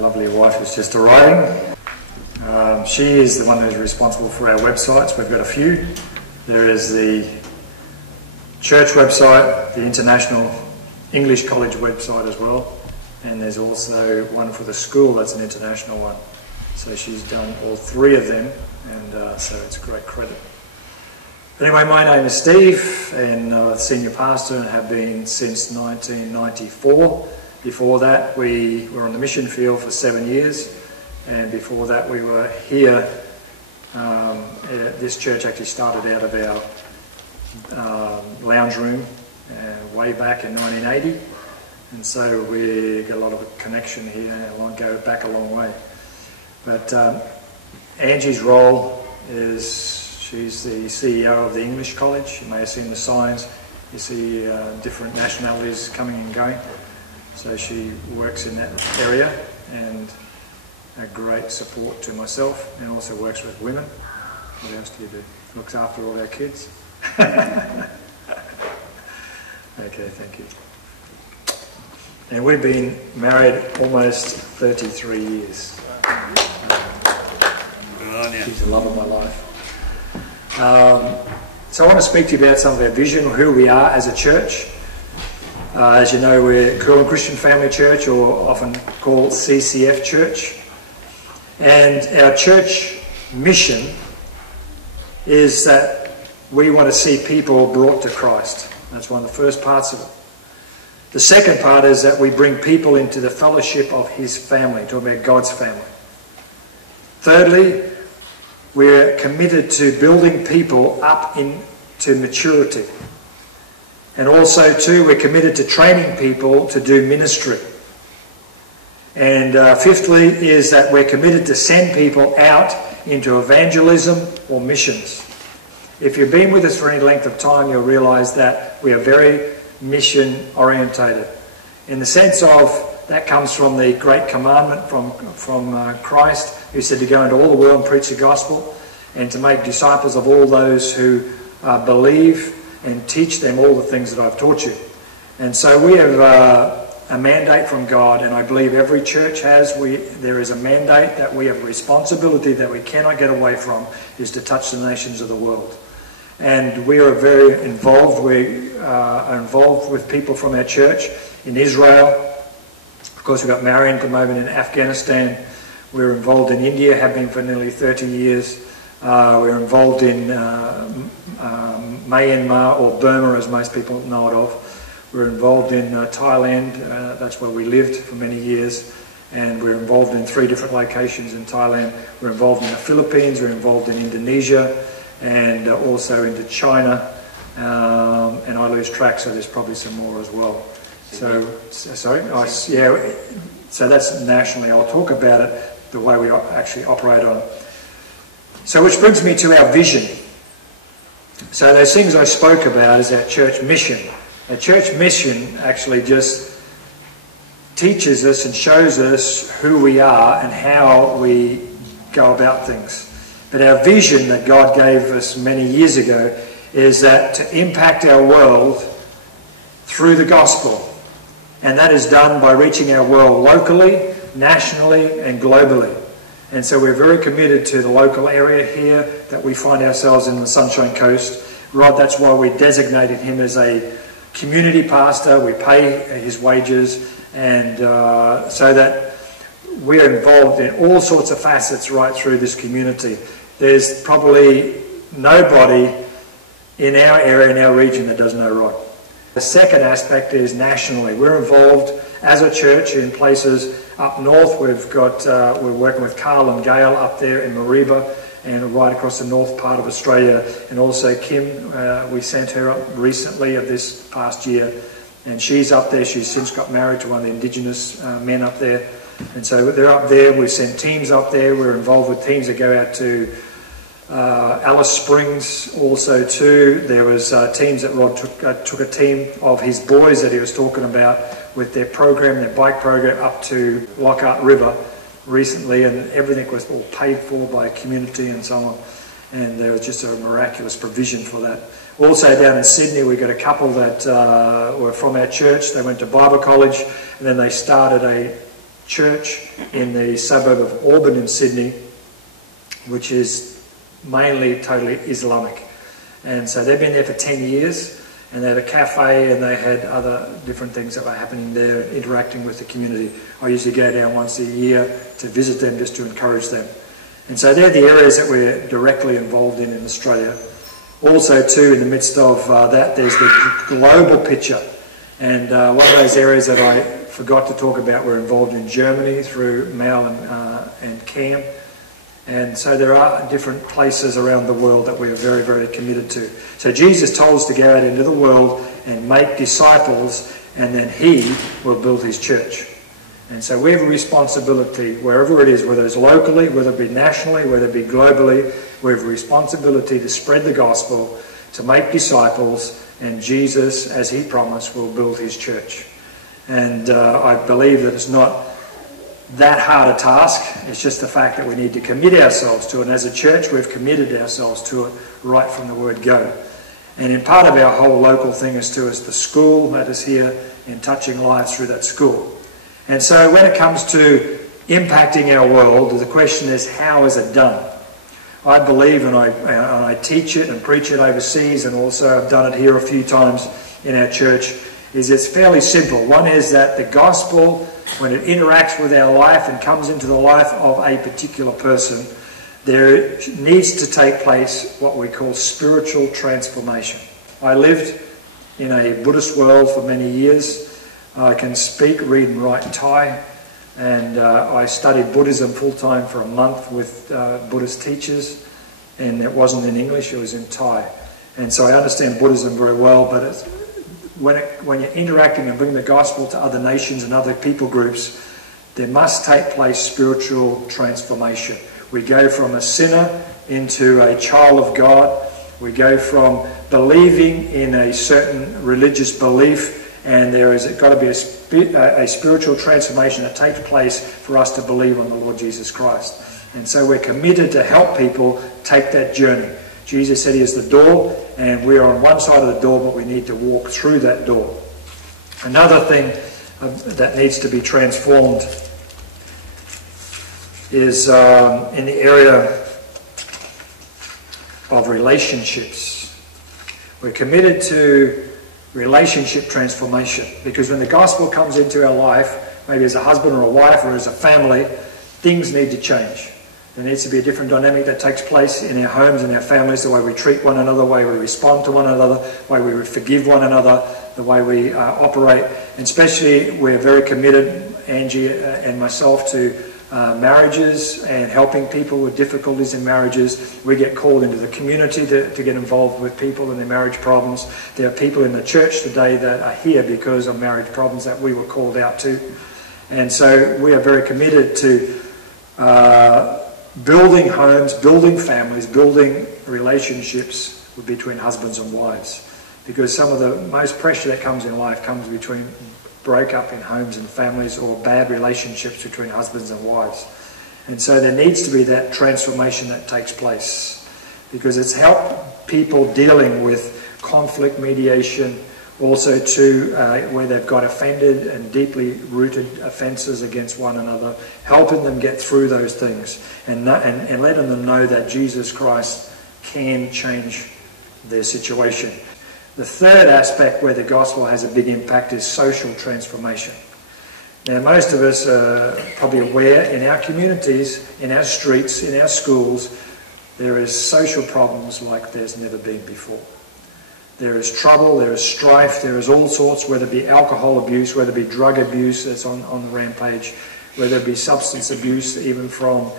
lovely wife who's just arriving. She is the one who's responsible for our websites. We've got a few. There is the church website, the International English College website as well, and there's also one for the school that's an international one. So she's done all three of them, and so it's a great credit. But anyway, my name is Steve, and I'm a senior pastor and have been since 1994. Before that, we were on the mission field for 7 years, and before that we were here. This church actually started out of our lounge room way back in 1980, and so we got a lot of connection here and go back a long way. But Angie's role is she's the CEO of the English College. You may have seen the signs. You see different nationalities coming and going. So she works in that area and a great support to myself, and also works with women. What else do you do? Looks after all our kids. Okay, thank you. And we've been married almost 33 years. She's the love of my life. So I want to speak to you about some of our vision, or who we are as a church. As you know, we're Christian-Family Church, or often called CCF Church. And our church mission is that we want to see people brought to Christ. That's one of the first parts of it. The second part is that we bring people into the fellowship of His family, talking about God's family. Thirdly, we're committed to building people up into maturity. And also, too, we're committed to training people to do ministry. And fifthly is that we're committed to send people out into evangelism or missions. If you've been with us for any length of time, you'll realise that we are very mission orientated. In the sense of, that comes from the great commandment from Christ, who said to go into all the world and preach the gospel, and to make disciples of all those who believe, and teach them all the things that I've taught you. And so we have a mandate from God, and I believe every church has. There is a mandate that we have a responsibility that we cannot get away from, is to touch the nations of the world. And we are very involved. We are involved with people from our church in Israel. Of course, we've got Marion at the moment in Afghanistan. We're involved in India, have been for nearly 30 years. We're involved in Myanmar, or Burma as most people know it of. We're involved in Thailand, that's where we lived for many years, and we're involved in 3 different locations in Thailand. We're involved in the Philippines, we're involved in Indonesia, and also into China, and I lose track, so there's probably some more as well. So that's nationally. I'll talk about it, the way we actually operate on it. So which brings me to our vision. So those things I spoke about is our church mission. Our church mission actually just teaches us and shows us who we are and how we go about things. But our vision that God gave us many years ago is that to impact our world through the gospel. And that is done by reaching our world locally, nationally, and globally. And so we're very committed to the local area here that we find ourselves in the Sunshine Coast. Right, that's why we designated him as a community pastor. We pay his wages, and so that we're involved in all sorts of facets right through this community. There's probably nobody in our area, in our region, that doesn't know Rod. The second aspect is nationally. We're involved as a church in places up north. We're working with Carl and Gail up there in Mariba, and right across the north part of Australia. And also Kim, we sent her up recently of this past year, and she's up there. She's since got married to one of the Indigenous men up there. And so they're up there. We've sent teams up there. We're involved with teams that go out to Alice Springs also too. There was teams that Rod took a team of his boys that he was talking about with their program, their bike program, up to Lockhart River recently, and everything was all paid for by a community and so on. And there was just a miraculous provision for that. Also down in Sydney, we got a couple that were from our church. They went to Bible college, and then they started a church in the suburb of Auburn in Sydney, which is mainly totally Islamic. And so they've been there for 10 years, and they had a cafe and they had other different things that were happening there, interacting with the community. I usually go down once a year to visit them just to encourage them. And so they're the areas that we're directly involved in Australia. Also too, in the midst of that, there's the global picture. And one of those areas that I forgot to talk about, we're involved in Germany through Mal and Cam. And so there are different places around the world that we're very, very committed to. So Jesus told us to go out into the world and make disciples, and then he will build his church. And so we have a responsibility, wherever it is, whether it's locally, whether it be nationally, whether it be globally, we have a responsibility to spread the gospel, to make disciples, and Jesus, as he promised, will build his church. And I believe that it's not that hard a task. It's just the fact that we need to commit ourselves to it. And as a church, we've committed ourselves to it right from the word go. And in part of our whole local thing is the school that is here in touching lives through that school. And so when it comes to impacting our world, the question is, how is it done? I believe, and I teach it and preach it overseas, and also I've done it here a few times in our church, is it's fairly simple. One is that the gospel, when it interacts with our life and comes into the life of a particular person, there needs to take place what we call spiritual transformation. I lived in a Buddhist world for many years. I can speak, read and write Thai, and I studied Buddhism full-time for a month with Buddhist teachers, and it wasn't in English, it was in Thai. And so I understand Buddhism very well, but when you're interacting and bringing the gospel to other nations and other people groups, there must take place spiritual transformation. We go from a sinner into a child of God. We go from believing in a certain religious belief, and there has got to be a spiritual transformation that takes place for us to believe on the Lord Jesus Christ. And so we're committed to help people take that journey. Jesus said he is the door, and we are on one side of the door, but we need to walk through that door. Another thing that needs to be transformed is in the area of relationships. We're committed to relationship transformation, because when the gospel comes into our life, maybe as a husband or a wife or as a family, things need to change. There needs to be a different dynamic that takes place in our homes and our families, the way we treat one another, the way we respond to one another, the way we forgive one another, the way we operate. And especially, we're very committed, Angie and myself, to marriages and helping people with difficulties in marriages. We get called into the community to get involved with people in their marriage problems. There are people in the church today that are here because of marriage problems that we were called out to. And so we are very committed to building homes, building families, building relationships between husbands and wives. Because some of the most pressure that comes in life comes between break up in homes and families, or bad relationships between husbands and wives. And so there needs to be that transformation that takes place, because it's helped people dealing with conflict mediation, also too where they've got offended and deeply rooted offences against one another, helping them get through those things and letting them know that Jesus Christ can change their situation. The third aspect where the gospel has a big impact is social transformation. Now, most of us are probably aware, in our communities, in our streets, in our schools, there is social problems like there's never been before. There is trouble, there is strife, there is all sorts, whether it be alcohol abuse, whether it be drug abuse that's on the rampage, whether it be substance abuse, even from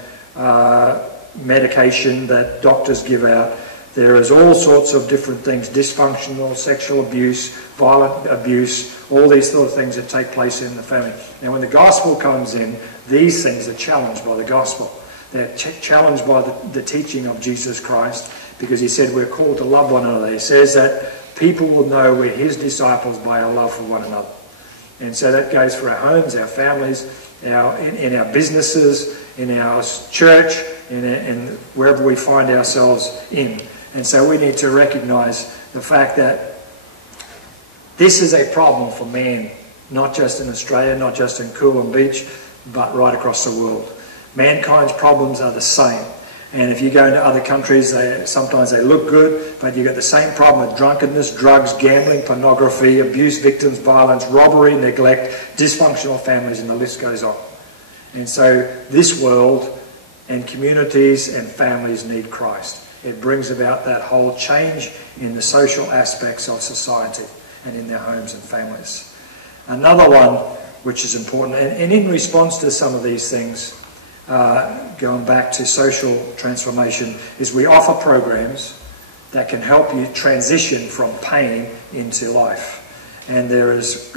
medication that doctors give out. There is all sorts of different things, dysfunctional, sexual abuse, violent abuse, all these sort of things that take place in the family. Now, when the gospel comes in, these things are challenged by the gospel. They're challenged by the teaching of Jesus Christ, because he said we're called to love one another. He says that people will know we're his disciples by our love for one another. And so that goes for our homes, our families, in our businesses, in our church, and wherever we find ourselves in. And so we need to recognise the fact that this is a problem for man, not just in Australia, not just in Coolum Beach, but right across the world. Mankind's problems are the same. And if you go into other countries, sometimes they look good, but you've got the same problem with drunkenness, drugs, gambling, pornography, abuse victims, violence, robbery, neglect, dysfunctional families, and the list goes on. And so this world and communities and families need Christ. It brings about that whole change in the social aspects of society and in their homes and families. Another one which is important, and in response to some of these things, going back to social transformation, is we offer programs that can help you transition from pain into life. And there is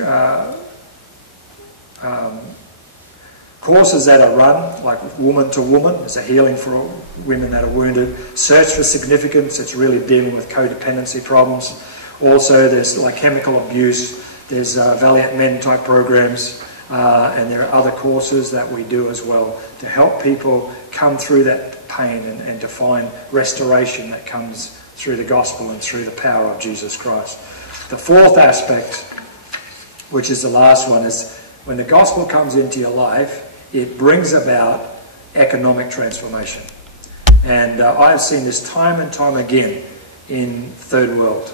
courses that are run, like Woman to Woman, there's a healing for women that are wounded. Search for Significance, it's really dealing with codependency problems. Also, there's like chemical abuse, there's Valiant Men type programs, and there are other courses that we do as well to help people come through that pain and to find restoration that comes through the gospel and through the power of Jesus Christ. The fourth aspect, which is the last one, is when the gospel comes into your life, it brings about economic transformation. And I've seen this time and time again in third world.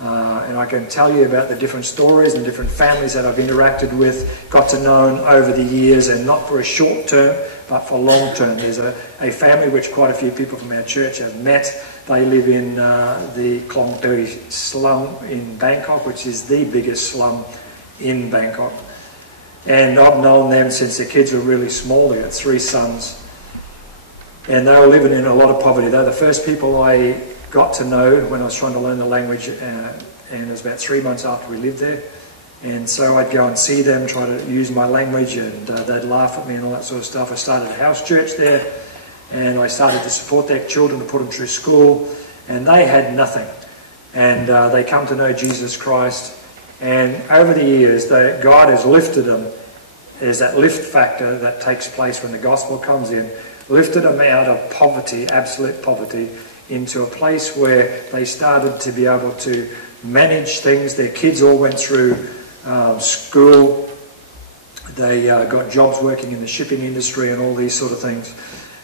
And I can tell you about the different stories and different families that I've interacted with, got to know over the years, and not for a short term, but for long term. There's a family which quite a few people from our church have met. They live in the Klong Doi slum in Bangkok, which is the biggest slum in Bangkok. And I've known them since their kids were really small. They got 3 sons. And they were living in a lot of poverty. They were the first people I got to know when I was trying to learn the language, and it was about 3 months after we lived there. And so I'd go and see them, try to use my language, and they'd laugh at me and all that sort of stuff. I started a house church there, and I started to support their children, to put them through school, and they had nothing. And they come to know Jesus Christ. And over the years, God has lifted them. There's that lift factor that takes place when the gospel comes in, lifted them out of poverty, absolute poverty, into a place where they started to be able to manage things. Their kids all went through school. They got jobs working in the shipping industry and all these sort of things.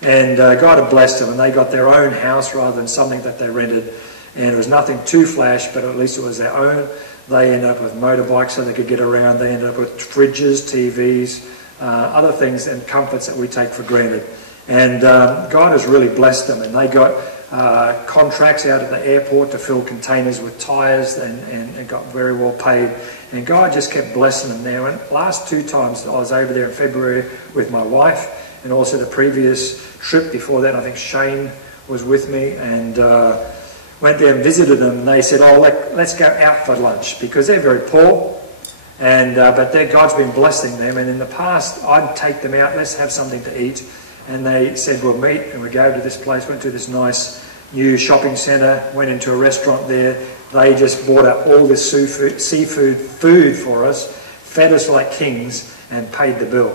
And God had blessed them, and they got their own house rather than something that they rented. And it was nothing too flash, but at least it was their own. They ended up with motorbikes so they could get around. They ended up with fridges, TVs, other things and comforts that we take for granted. And God has really blessed them, and they got contracts out at the airport to fill containers with tyres, and got very well paid. And God just kept blessing them there. And last 2 times I was over there in February with my wife, and also the previous trip before that, I think Shane was with me, and went there and visited them. And they said, oh, let's go out for lunch, because they're very poor. And but God's been blessing them. And in the past, I'd take them out, let's have something to eat. And they said, we'll meet, and we go to this place, went to this nice new shopping centre, went into a restaurant there. They just bought up all this seafood food for us, fed us like kings, and paid the bill.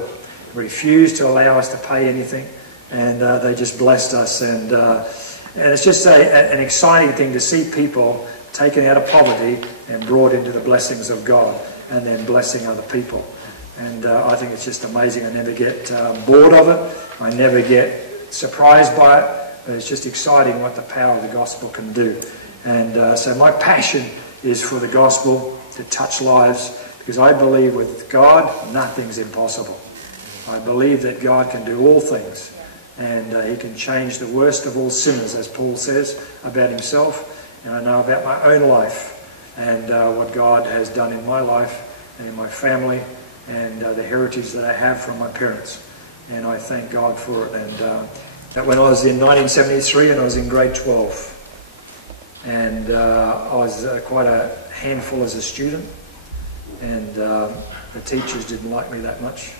Refused to allow us to pay anything, and they just blessed us. And it's just an exciting thing to see people taken out of poverty and brought into the blessings of God, and then blessing other people. And I think it's just amazing. I never get bored of it. I never get surprised by it. But it's just exciting what the power of the gospel can do. And so my passion is for the gospel to touch lives, because I believe with God, nothing's impossible. I believe that God can do all things. And he can change the worst of all sinners, as Paul says about himself. And I know about my own life and what God has done in my life and in my family, and the heritage that I have from my parents. And I thank God for it. And when I was in 1973 and I was in grade 12, and I was quite a handful as a student, and the teachers didn't like me that much.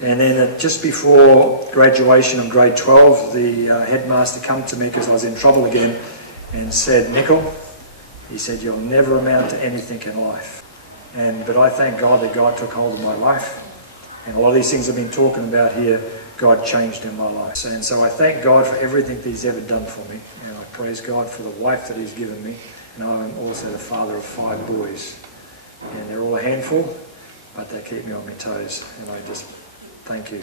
And then just before graduation of grade 12, the headmaster came to me, because I was in trouble again, and said, Nichol, he said, you'll never amount to anything in life. But I thank God that God took hold of my life. And a lot of these things I've been talking about here, God changed in my life. And so I thank God for everything that he's ever done for me. And I praise God for the wife that he's given me. And I'm also the father of 5 boys. And they're all a handful, but they keep me on my toes. And I just Thank you.